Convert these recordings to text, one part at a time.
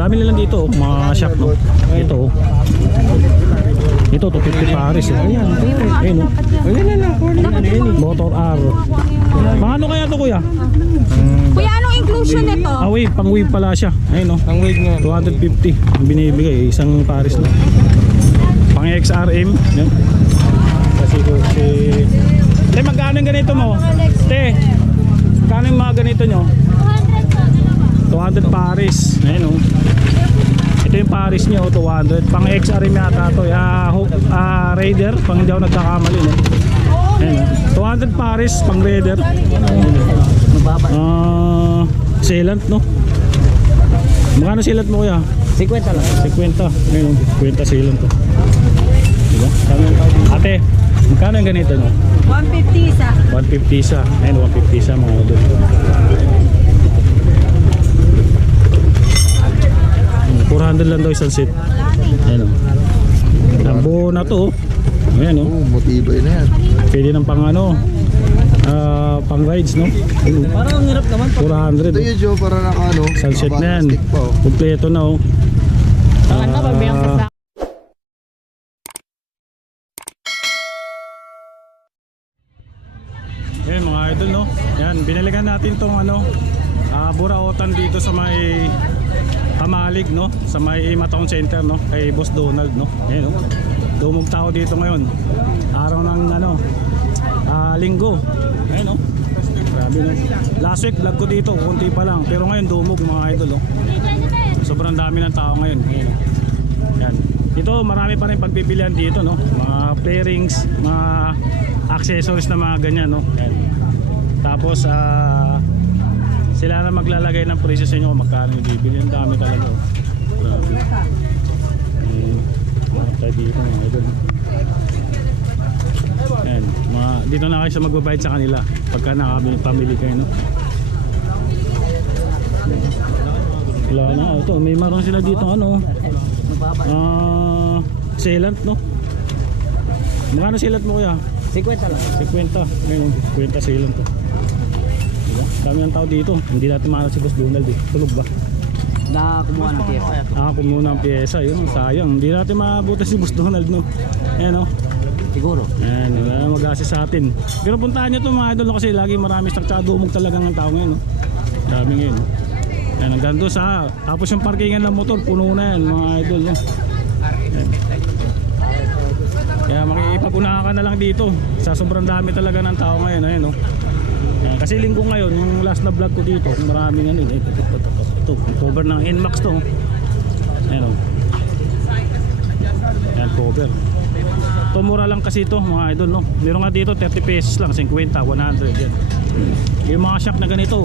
dami nilang dito, mga shop, no? Ito, oh. Ito, 250 pares, eh. Ayun, no? Motor R. Paano kaya to, kuya? Kuya, anong inclusion nito? Ah, wave, pang wave pala siya. Ayun, no? Ang wig nga. 250 ang binibigay, isang pares lang. Pang XRM, yan. Kasi si Te, magkano yung ganito mo? Te, magkano yung mga ganito nyo? 200 pares. Ayun, oh. Ito yung pares nyo, 200. Pang XRM yata to, Raider, pang hindi ako nagkakamali, no? Ayun, oh. 200 pares, pang Raider. Sealant, no? Magkano sealant mo, kuya? 50 lang. 50. Ayun, 50 sealant to. Diba? Ate, magkano yung ganito, no? 150 isa. 150 isa. Ayun, 150 isa, mga idol. 400 lang daw isang set. Ayun, oh. Ang buo na to, oh. Ayan, oh. Matibay na yan. Pwede ng pang ano, pang rides, no? Parang ang hirap naman. 400. Ito yun, Joe, para naka ano. Sunset na yan. stick pa, oh. Kompleto na, oh. Ano pag may ang sa Ayan, mga idol, no? Yan, binilikan natin tong ano, buraotan dito sa may Tamalig, no? Sa may Mataon Center, no? Kay Boss Donald, no? Ayan, no? Dumog tao dito ngayon. Araw ng ano, linggo. Ayan, no? Grabe, no? Last week vlog ko dito, kunti pa lang. Pero ngayon dumog, mga idol, no? Sobrang dami ng tao ngayon. Ayan, no? Yan. Dito marami pa rin pagpipilian dito, no? Mga pairings, mga accessories na mga ganyan, no? Yan. Tapos sila na maglalagay ng presyo sa inyo kung magkano yung bibili. Ang dami talaga, oh. Grabe. Marap tayo dito, mga idol. Yan. Dito na kayo sa magbabayad sa kanila pagka nakapamili kayo, no? Wala na, ito may maroon sila dito, ano, sealant, no? Magkano sealant mo, kuya? 50 lang. 50. Ayun, 50 sealant to. Diba? Dami ng tao dito. Hindi natin mahanap si Boss Donald, eh. Tulog ba? Na kumuha ng pyesa. Kumuha ng pyesa. Yun, sayang. Hindi natin maabutan si Boss Donald, no? Ayan, no? Siguro. Ayan, wala na mag-assist sa atin. Pero puntahan nyo to, mga idol, kasi lagi marami stock, tsaka dumog talaga ng tao ngayon, no? Dami ngayon, no? Ayan, hanggang doon sa tapos yung parkingan ng motor, puno na yan, mga idol, no? Ayan. Kaya makikipag-unahan ka na lang dito. Sa sobrang dami talaga ng tao ngayon, ayan, no? Ayan, kasi linggo ngayon, yung last na vlog ko dito, maraming ano, ito, cover ng NMAX to. Ayan, no? Ayan, cover. Ito mura lang kasi ito, mga idol, no? Meron nga dito 30 pesos lang, 50, 100 yan. Yung mga shop na ganito,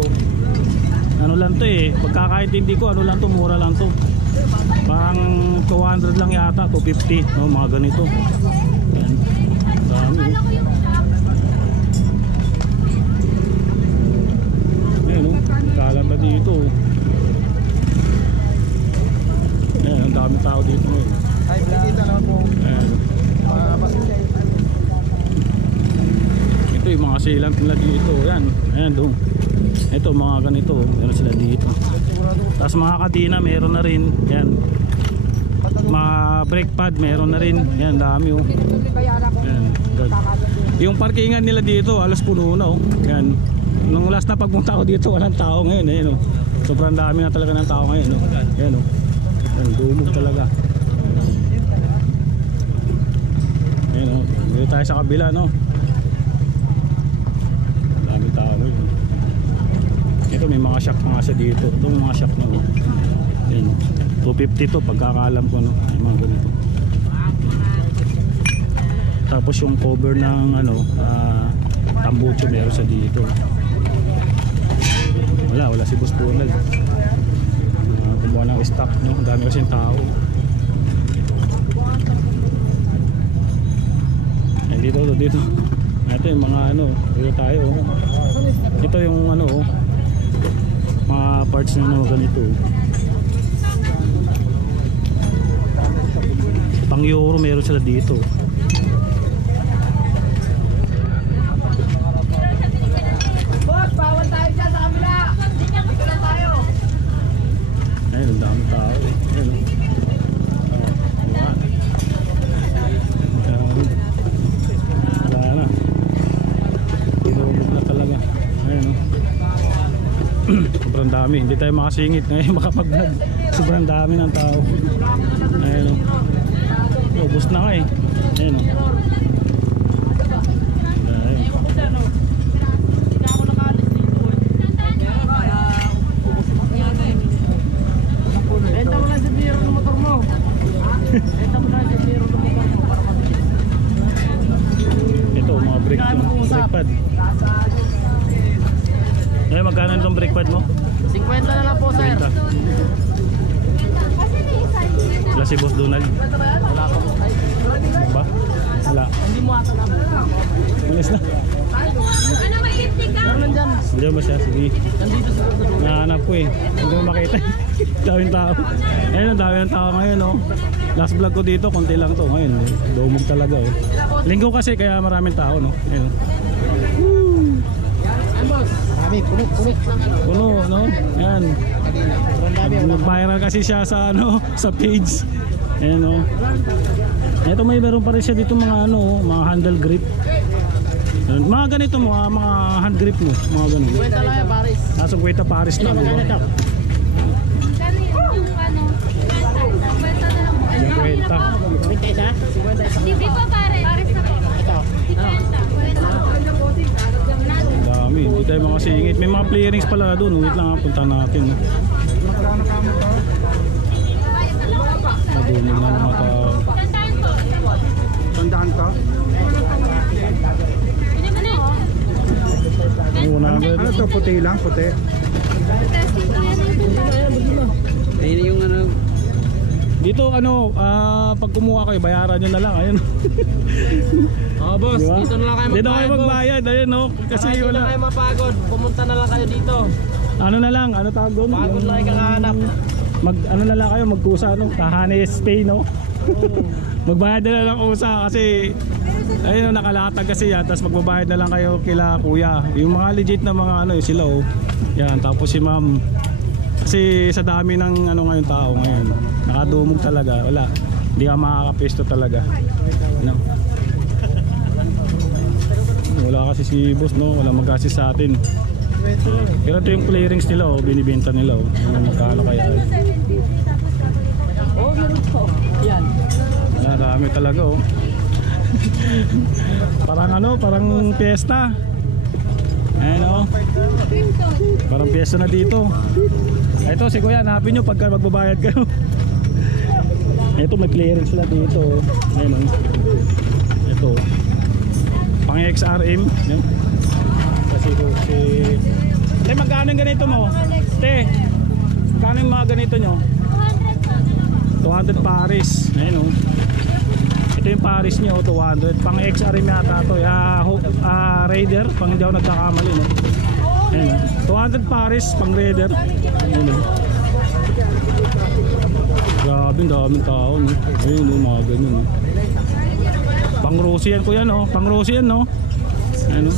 ano lang to, eh, pagkakaintindi ko, ano lang to, mura lang to. Parang 200 lang yata, 250, no? Mga ganito. Yan, dami, oh. Ayan, no? Kalanda dito, oh. Ayan, ang dami tao dito ngayon. Ayan. Ito yung mga sealant nila dito. Ayan, ayan doon. Ito mga ganito, meron sila dito. Tapos mga kadina meron na rin. Yan. Mga brake pad meron na rin. Yan, dami, oh. Yan. Yung parkingan nila dito alas puno na, oh. Yan. Nung last na pagpunta ko dito walang tao ngayon, ayan, oh. Sobrang dami na talaga ng tao ngayon, oh. Yan, oh. Yan, dumog talaga. Ayan, oh. Dito tayo sa kabila, no? Dami tao, eh. Ito may mga shop nga sa dito. Ito mga shop na, oh. Ayan, 250 to pagkakaalam ko, no? Ay, mga ganito. Tapos yung cover ng ano, tambucho meron sa dito. Wala si Boss Donald. Kumuha ng stock, no? Ang dami kasi yung tao. Ayan, dito. Ito yung mga ano, dito tayo, oh. Ito yung ano, oh, mga parts na ano, ganito. Pang Euro meron sila dito. Boss, bawal tayo dyan sa kabila. Dito lang tayo. Ayun, ang dami tao, eh. dami. Hindi tayo makasingit ngayon makapag-vlog. Sobrang dami ng tao. Ayun o. Ubus na nga eh. Ayun o. Ayun. Benta mo lang sa biro ng motor mo. Benta mo lang sa biro ng motor mo. Para Ito, mga brake pad. Eh, magkano itong brake pad mo? 50 na lang po, sir. 20. Wala si Boss Donald. Wala po. Ba? Wala. Hindi mo ata na. Malis na. Ano maiiptig ka? Pero nandyan. Diyan ba siya? Sige. Nandito sa dulo. Nahanap ko eh. Hindi mo makita. Daming tao. Ayun, ang dami ng tao ngayon oh. Last vlog ko dito, konti lang to. Ngayon, dumog talaga oh. Linggo kasi kaya maraming tao no. Ayun. Ay, boss. Marami, puno. Puno, no? Ayan. Nag-viral kasi siya sa ano, sa page. Ayan oh. Ito may meron pa rin siya dito mga ano, mga handle grip. Ayan. Mga ganito mo, mga hand grip mo, mga ganun. 50 lang yan, Paris. Nasa Kuweta Paris na. Magkano ito? Kano yung ano? 50 na lang po. Yung kwenta. 50 isa? 50 isa. Hindi pa pare. Pares na po. Ito. 50. Dami, hindi tayo makasingit. May mga clearings pala doon. Wait lang, punta natin. Maduming na ng mga tao. Tandaan po. Tandaan ka? Pwede mo na. Muna agad. Ano to? Puti lang? Puti? Testing ko yan. Ayun yung ano. Dito ano, pag kumuha kayo, bayaran nyo na lang. Ayun. Oh, boss. Di ba? Dito na lang kayo Dito kayo magbayad, boss. magbayad. Ayun no. Kasi Para hindi na wala. kayo mapagod. Pumunta na lang kayo dito. Ano na lang, ano tawag doon? Pagod lang kayo kakahanap. Ano na lang kayo, magkusa no. Kahanes pay no. Magbayad na lang usa kasi ayun nakalatag kasi yan. Tapos magbabayad na lang kayo kila kuya. Yung mga legit na mga ano sila oh. Yan, tapos si ma'am. Kasi sa dami ng ano ngayon tao ngayon, nakadumog talaga, wala. Hindi ka makakapesto talaga. No. Wala kasi si boss no, wala mag-assist sa atin. Pero ito yung clearings nila oh, binibenta nila oh. Magkano kaya? Oh, meron po. Yan. Marami talaga oh. Parang ano, parang piyesta. Ayan oh. Parang piyesta na dito. Ito si kuya, hanapin nyo pagka magbabayad kayo. Ito may clearance sila dito oh. Ayan oh. Ito pang XRM. Ayan. Kasi si Te, magkano yung ganito mo? Te, magkano yung mga ganito nyo? 200 Paris. Ayan oh. Ito yung Paris nyo, 200. Pang XRM yata ito. Raider, pang hindi ako nagkakamali no? Ayan oh. 200 Paris, pang Raider. Ayan oh. Grabe, daming tao no? Ayun oh, mga ganun no? Pang Rosy yan ko yan oh. Pang Rosy yan no? Ayan oh.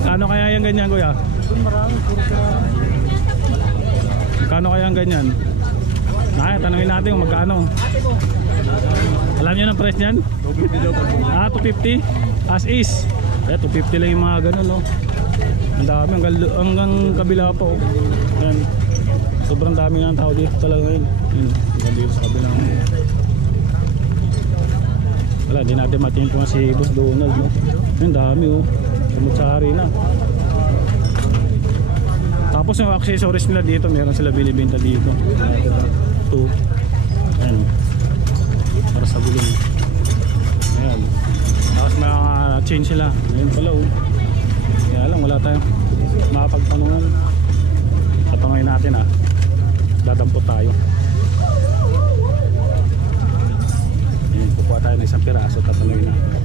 Magkano kaya yung ganyan kuya? Magkano kaya yung ganyan? Ay, tanongin natin kung magkano. Alam niyo ng price niyan? 250? As is. 250 lang yung mga ganun no. Ang dami hanggang kabila pa oh. Yan. Sobrang dami ng tao dito talaga ngayon. Yun, hanggang dito sa kabila. Wala, di natin matingin po nga si Boss Donald no. Ang dami oh. Sumutsari na. Tapos yung accessories nila dito, meron sila binibenta dito. Ito. Ayan. Para sa gulong. Ayan. Tapos may mga chain sila. Ayan pala oh. Kaya lang wala tayong makapagtanungan. Tatanungin natin ah. Dadampot tayo. Ayan, kukuha tayo ng isang piraso. Tatanungin natin.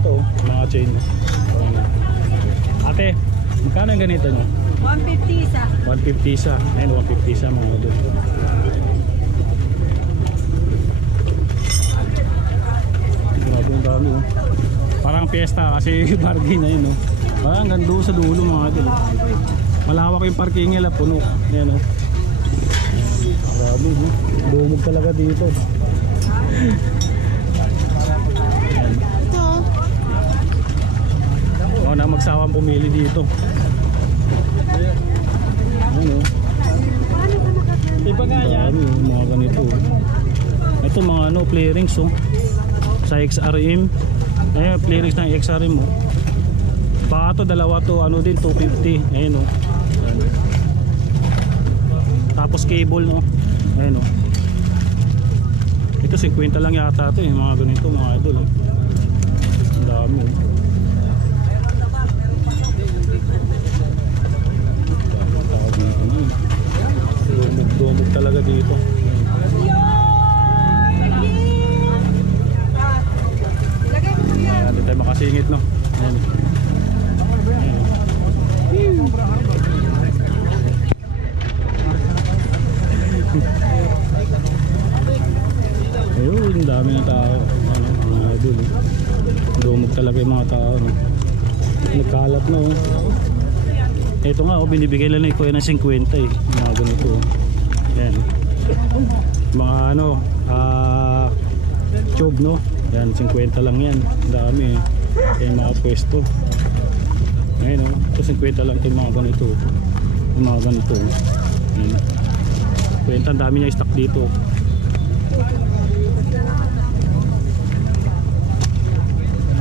Ito mga chain no? Ate, magkano yung ganito no? 150 isa. 150 isa. Ayun, 150 isa mga doon. Grabe yung dami oh. Parang piyesta kasi bargain na yun no? Parang hanggang doon sa dulo mga doon. Malawak yung parking nila, puno. Ayan oh. Grabe no? Dumog talaga dito. magsawang pumili dito. Ano? Iba nga yan. Dami, mga ganito. Ito mga ano, playrings oh. Sa XRM. Playrings ng XRM oh. Baka to dalawa to ano din 250. Ayun oh. Ayan. Tapos cable no. Ayun oh. Ito 50 lang yata to eh, mga ganito mga idol oh. Ang dami oh. Dumog talaga dito. Hindi tayo makasingit no. Ayan. Ayun, ang dami ng tao. Ano, mga idol. Dumog talaga yung mga tao. No? Nagkalat na oh. Ito nga, oh, binibigay lang ni Kuya ng 50 eh. Mga ganito. Oh. Yan. Mga ano, tube no. Yan, 50 lang yan. Dami eh. Yung mga pwesto. Ngayon oh, ito 50 lang ito yung mga ganito. Yung mga ganito. Yan. Kwenta, ang dami niya stock dito.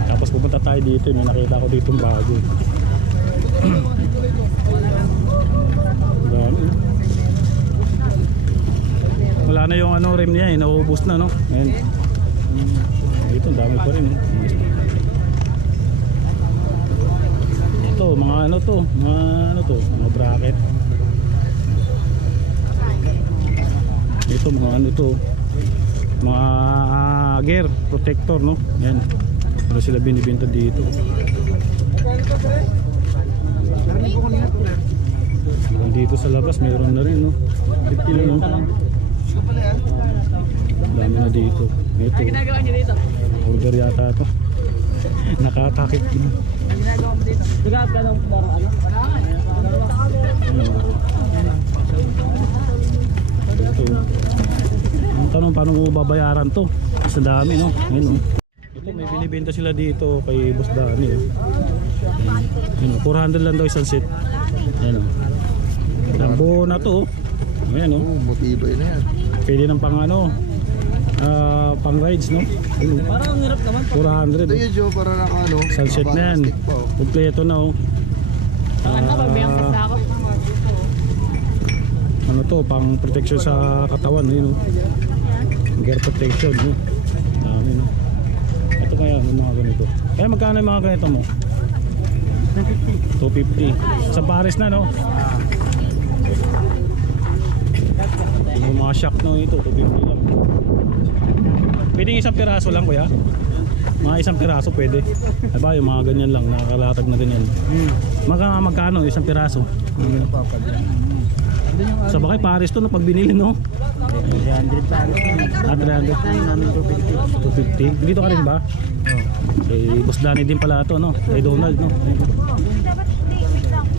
Tapos pupunta tayo dito. May nakita ko dito yung bago. Dami. Wala na yung ano rim niya eh, nauubos na no. Ayan. Ito dami pa rin. Ito mga ano to, mga bracket. Ito mga ano to, mga gear protector no. Ayan. Pero sila binibenta dito. Dito sa labas meron na rin no. 50 no. Dami na dito. Ito. Ang ginagawa niyo dito? Order yata ito. Nakatakip na. Ang ginagawa mo dito? Nagahap ka ng parang ano? Ito. Ang tanong paano mo babayaran to? Sa dami no. Ayun no. Ito may binibenta sila dito kay Boss Dani eh. Ayun, 400 lang daw isang set. Ayun o. Buo na to. Ayan o. Matibay na yan. Pwede ng pang ano, pang rides no. Ayun, Parang ang hirap naman. 400. Ito yun, Joe, para naka ano. Sunset na yan. stick pa, oh. Kompleto na oh. Ang ano, pagbayang sa ako. Ano to, pang protection sa katawan yun oh. Gear protection no. Dami no. Ito kaya ano mga ganito. Kaya magkano yung mga ganito mo? 250. Sa Paris na no. Yung mga shock no ito 250 lang. Pwede isang piraso lang kuya? Mga isang piraso pwede. Diba yung mga ganyan lang, nakakalatag na ganyan. Magkano isang piraso? Sa bakay Paris to no pag binili no? 300 pa. 300. 250. Dito ka rin ba? Kay Boss Danny din pala ito no? Kay Donald no?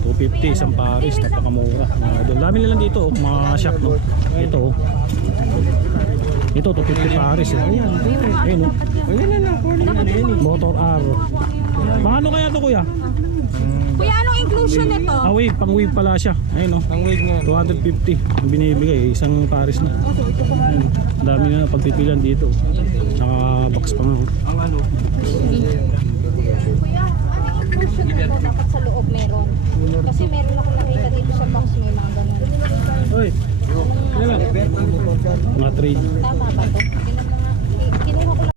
250 isang Paris, napakamura. Dami nila dito oh, mga shock no? Ito oh. Ito 250 Paris oh. Ayun oh. Motor R. Paano kaya to kuya? Kuya, anong inclusion nito? Ah wave, pang wave pala siya. Ayun oh. Ang wig nga. 250 ang binibigay, isang Paris na. Ayun, dami na pagpipilian dito. Naka-box pa nga. Ang ano? Kuya, anong inclusion nito? Dapat sa loob meron. Kasi meron ako nakita dito sa box may mga ganun. Oy, mga trade. Tama ba to?